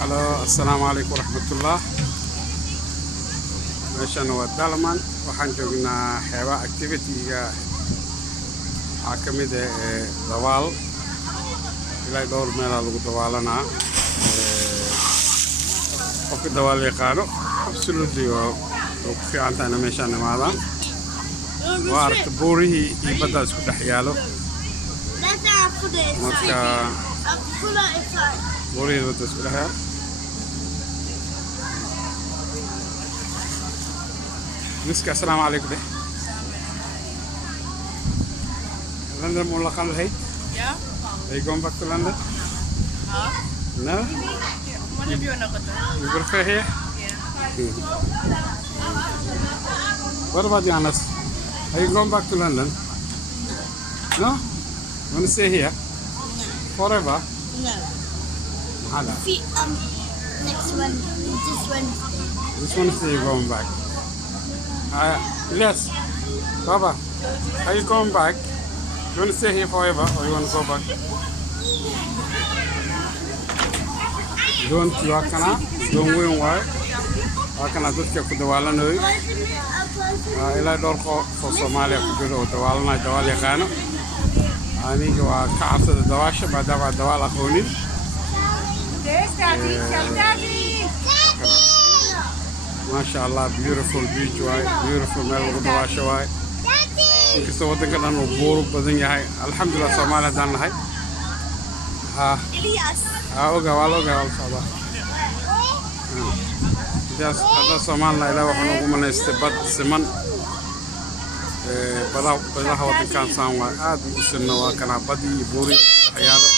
Halo, assalamualaikum warahmatullah. Meeshan waa Dalman. Waxaan joognaa xeebaha activity-ga waxaa ka mid ah dabaal. Ilaa dhowr meelaa lagu dabaalanaa. Qofka dabaal yaqaano absolutely waa ku fiican tahay inay meeshaan imaadaan. Waa aragta buurihii iyo badda isku dhex yaalo. Marka buurihii badda isku dhex yaalo. Miska assalamu alaikum deh. London mau lakukan lagi? Yeah. Are you going back to London? Huh? No? Mana dia nak kata? You prefer here? Yeah. What about you, Anas? Are you going back to London? No? You want to stay here? Forever? No. Hala. Next one, this Wednesday. This Wednesday you're going back. Yes. Baba, are you going back? You want to stay here forever or you want to go back? Don't you kana? Don't win why? Kana dadka ku dawaalanayo. Ilaa dhowr qof oo Soomaaliya ku jiro oo dawaalanay dawaal yaqaano. Aniga waa ka cabsada dawaasha maadaama dawaal aqoonin. Masha Allah, beautiful beach waay, beautiful meel lagu dawaasho waay. Inkastoo waddanka dhan uu buuro badan yahay, alxamdulillah Soomaaliya haddaan nahay. Elias. Oga waa la socdaa. Hadda Soomaalina ilaa waxaa noogu manaystay bad siman. Badaha waddankan saan waay aad u sinno waa kana badii iyo buuri dhex yaalo.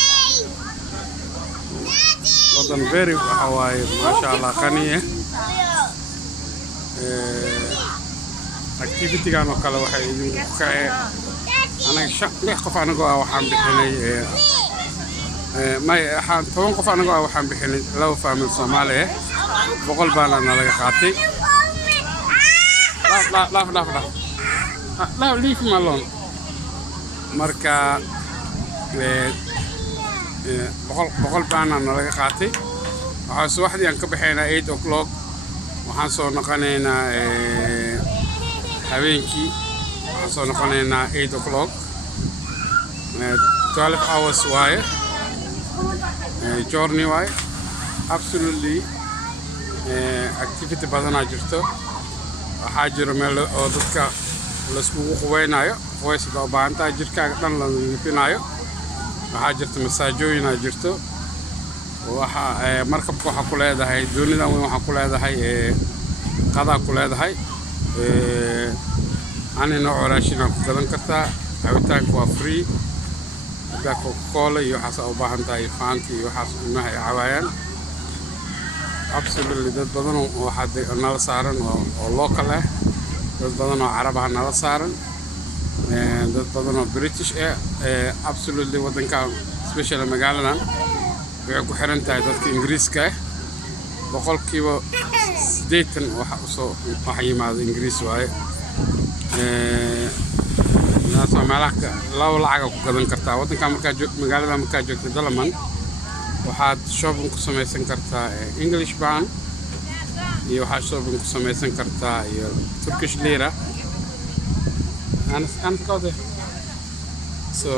Waddan very waxa waaye masha Allah qani ah. Activity-gan oo kale waxay idinku kacay anaga 6 qof anagoo ah waxaan bixinay waxaan 10 qof anagoo ah waxaan bixinay 2 family Soomaali ah 100 baana nalaga qaatay leave him alone marka 100 baana nalaga qaatay waxaa subaxdii aan ka bixinay 8 o'clock waxaan soo noqonaynaa habeenkii waxaan soo noqonaynaa 8 o'clock 12 hours waaye journey waaye absolutely activity badanaa jirto waxaa jiro meel oo dadka laiskugu qubaynayo qubaysada u baahan tahay jirkaaga dhan la nadiifinayo waxaa jirta masaajooyinaa jirto waxa markabka waxa ku leedahay doonidan weyn waxa ku leedahay qadaa ku leedahay anina raashin ku gadan kartaa cabitaanku waa free dadka Coca-Cola iyo waxa u baahan tahay Fanta iyo waxa ilmaha ay caawayaan absolutely dad badan oo waxa nala saaran oo local ah dad badan oo Carab ah nala saaran dad badan oo British absolutely waddanka especially magaaladan waxay ku xiran tahay dadka Ingiriiska boqolkiiba 80 waxa yimaado Ingiriis waaye Soomaaliya laba lacag ku gadan kartaa waddanka magaalada markaa joogto Dalman waxaad shopping ku samaysan kartaa English pound iyo waxaad shopping ku samaysan kartaa iyo Turkish lira and so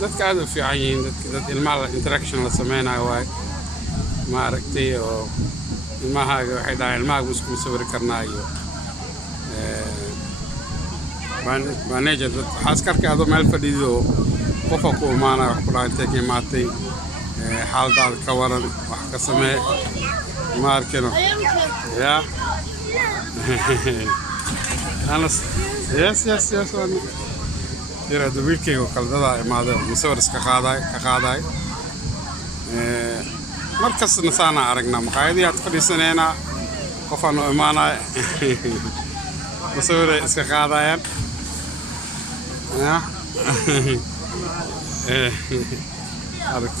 dadka aad u fiican yihiin dad ilmaha interaction la sameynayo waay ma aragtay oo ilmahaaga waxay dhahaan ilmahaaga isku sawir karnaa iyo manager dad askarka aad meel fadhido qof ku imaanay wax ku dhaantay ka imaatay xaaladaada ka waran wax ka samee ma arkino ya Anas yes one yara wiilkayga qaldada imaado musawir iska qaaday markas nasaana aragna maqaayadii aad fadhiisanayna qof aan u imaanay musawir iska qaadayaan ya arag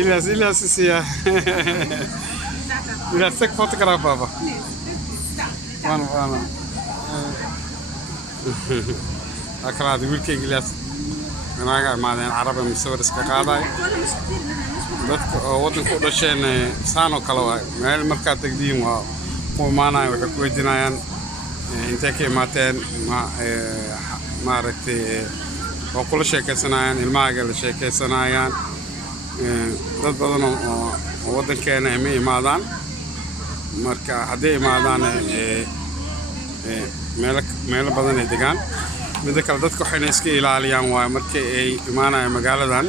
Elias siya Elias take photograph baba one أكراد ويلكي جلس أنا قاعد مع ذي العرب مسافر إسكاقاضي dadka oo waddanka u dhasheen saan oo kale waay meel markaad tegdiin waa ku imaanayaan waxay ku weydiinayaan intee ka imaateen maaragtay oo kula sheekaysanayaan ilmahaaga la sheekaysanayaan dad badan oo waddankeena ma imaadaan marka hadday imaadaan meelo badan ay degaan midda kale dadka waxayna iska ilaaliyaan waaye markii ay imaanayaan magaaladan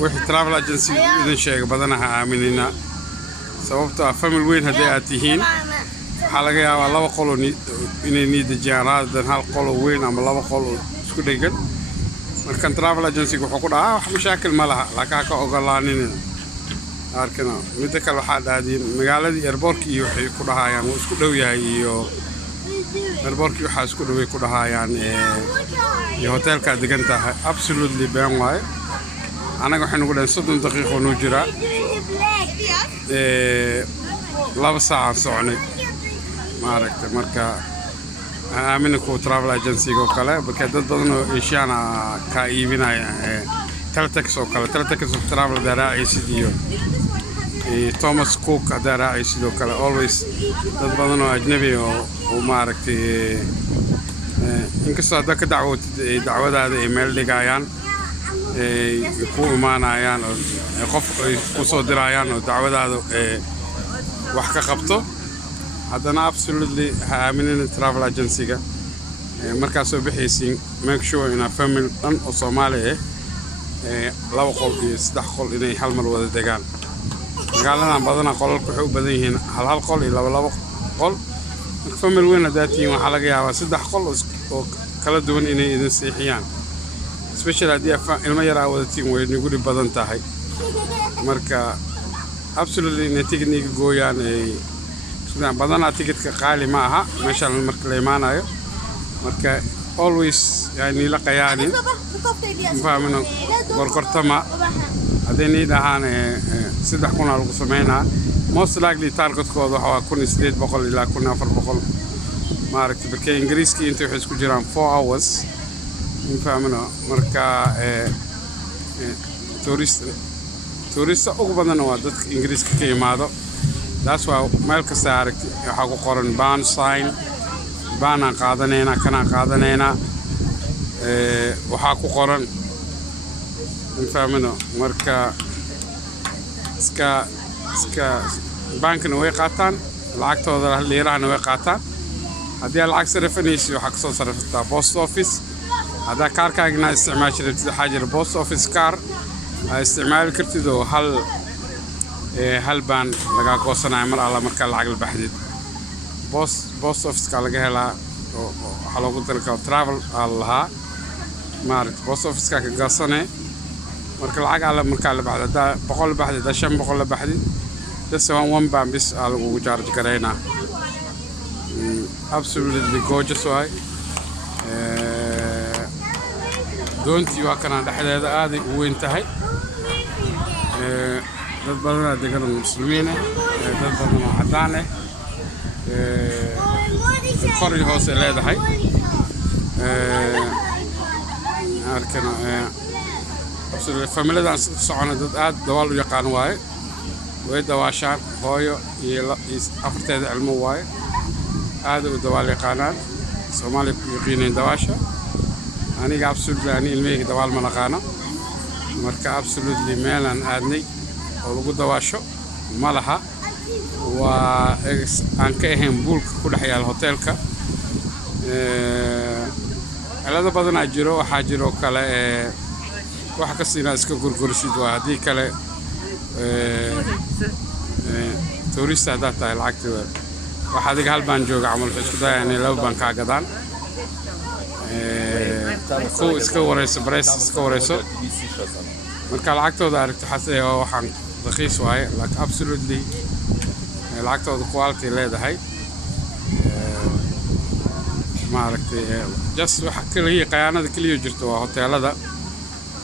wixii travel agency idin sheega badana ha aaminina sababtoo ah famil weyn haddii aad tihiin waxaa laga yaabaa 2 qol inay nii dejiyaan raadan hal qol oo weyn ama 2 qol oo isku dhegan markan travel agency wuxuu ku dhahaa wax mashaakil ma laha laakiin ka ogolaanin arkana midda kale waxaa dhaadeen magaaladii airportkii waxay ku dhahayaan wuu isku dhow yahay iyo airportkii waxaa isku dhoway ku dhahayaan iyo hotelka degan tahay absolutely been waaye anaga waxaynu ku dhahay 30 daqiiqo noo jira 2 saac soconay maaragtay marka aamin ku travel agency oo kale marka dad badan oo Asiana ka iibinaya Teletex oo kale Teletex travel daraacisid iyo Thomas Cook daraacisid oo kale always dad badan oo ajnabi oo maaragtay inkastoo hadda ka dacwadaada ay meel dhigayaan ku imaanayaan oo qof ay ku soo dirayaan oo dacwadaada wax ka qabto haddana absolutely ha aaminin travel agency-ga markaa soo bixaysiin make sure in a family dhan oo Soomaali ah 2 qol iyo 3 qol inay hal mar wada degaan magaaladan badana qolalku waxay u badan yihiin hal qol iyo 2 qol family weyn hadaatiin waxaa laga yaabaa 3 qol oo kala duwan inay idin seexiyaan especially haddii ilmo yar wadatiin way nagu dhib badan tahay marka absolutely natiga gooyaan sidaan badana tigidka qaali ma aha meeshaan marka la imaanayo marka always yani la qayaanin fahamno gorgortama hadii dhahaan 3,000 lagu sameynaa most likely targetkooda waxa 1,800 ilaa 1,400 maaragtay marka ingiriiska inta waxay isku jiraan 4 hours fahamno marka tourist ugu badan waa dadka ingiriiska ka yimaado that's why meel kasta aragti waxa ku qoran ban sign bana qaadanayna kana qaadanayna waxa ku qoran fahamno marka iska bankna way qaataan lacagtooda leerahana way qaataan haddii lacag sarfanayso waxa ka soo sarfata post office هذا كار كاجنا استعمال شريت حاجة البوست أوفيس كار استعمال كرتيدو هل بان لقى قوسنا عمر على مركز العقل بحديد بوست أوفيس كالجه لا حلو قلت لك ترافل الله مارت بوست أوفيس كقصنا مركز العقل على مركز اللي بعد ده بقول بحديد ده شم بقول بحديد ده سواء وان بان بس على وجارج كرينا absolutely gorgeous واي doontii waa kana dhaxdeeda aad u weyn tahay dad badan degan muslimiin dad badan cadaan qori hoos leedahay arkana absolutely familiadan socona dad aad dawaal u yaqaan waaye way dawaashaan hooyo iyo afarteeda ilmo waaye aad u dawaal yaqaanaan Soomaali ku yaqiineen dawaasha aniga absolutely ani ilmeyga dawaal ma naqaano marka absolutely meelan aadnay oo lagu dawaasho ma laha waa aan ka ahayn buulka ku dhex yaal hotelka alada badan jiro waxa jiro kale wax ka siina iska gurgursid waa hadii kale tourist hada tahay lacagta waxa adiga hal baan jooga amal isku dayaan laba baan ka gadaan كو اسكوريس بريس اسكوريسو marka lacagtooda aragto xasay waxaan raqiis waay like absolutely lacagtooda quality leedahay ma aragtay just waxa kaliya qayaanada kaliya jirto waa hoteelada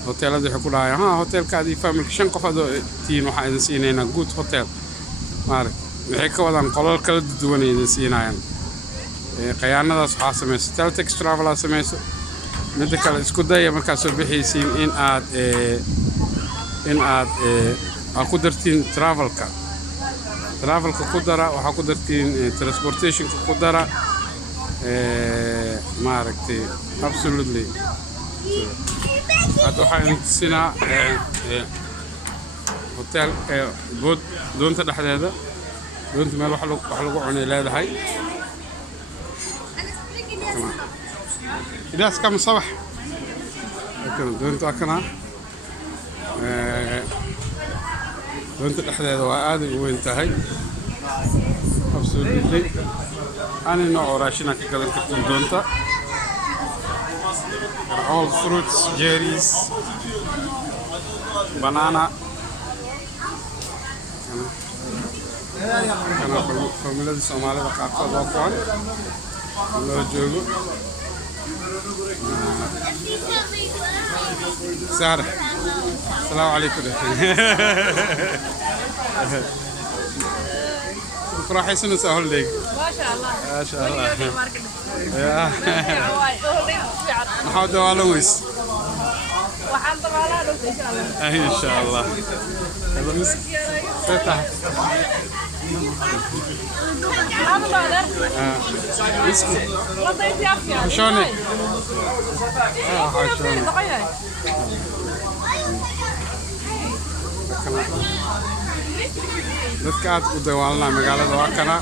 waxay ku dhaayaan hotelkaadi family 5 qof tiin waxa idin siinayna good hotel ma aragtay waxay ka wadaan qolal kala duwan idin siinayaan qayaanadaas waxa sameeyay Teletex travel sameeyay mid kale isku daya marka soo bixiyeen in aad in aad ku dartiin travelka ku dara waxaa ku dartiin transportationka ku dara maaragtay absolutely hadda waxaa idin tusinaa hotel bood doonta dhexdeeda doonta meel wax lagu cunay leedahay idaas kama sabax doonta waa kana doonta dhexdeeda waa aad u weyn tahay absolutely ani nooc raashina ka gadan kartiin doonta all fruits cherries banana kana familada Soomaalida qaarkood waa kuwan loo joogo سارة السلام عليكم فرحي سنة سهل لك ما شاء الله ما شاء الله نحاول دوالويس waxaan dabaalaa dhulka insha Allah إن شاء الله يلا مسك فتح مسك حشونك حشونك dadka aad u dawaalnaa magaalada waa kana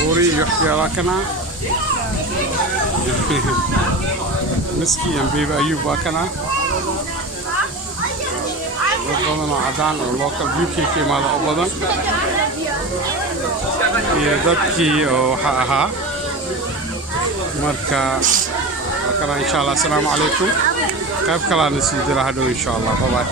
buuri iyo waxyaa waa kana miski iyo biiba ayuub waa kana dad badan oo cadaan oo local UK ka imaada oo badan iyo dadkii oo waxa ahaa marka waa kana insha Allah assalaamu calaykum qayb kalaana sii dira hadhow insha Allah bye bye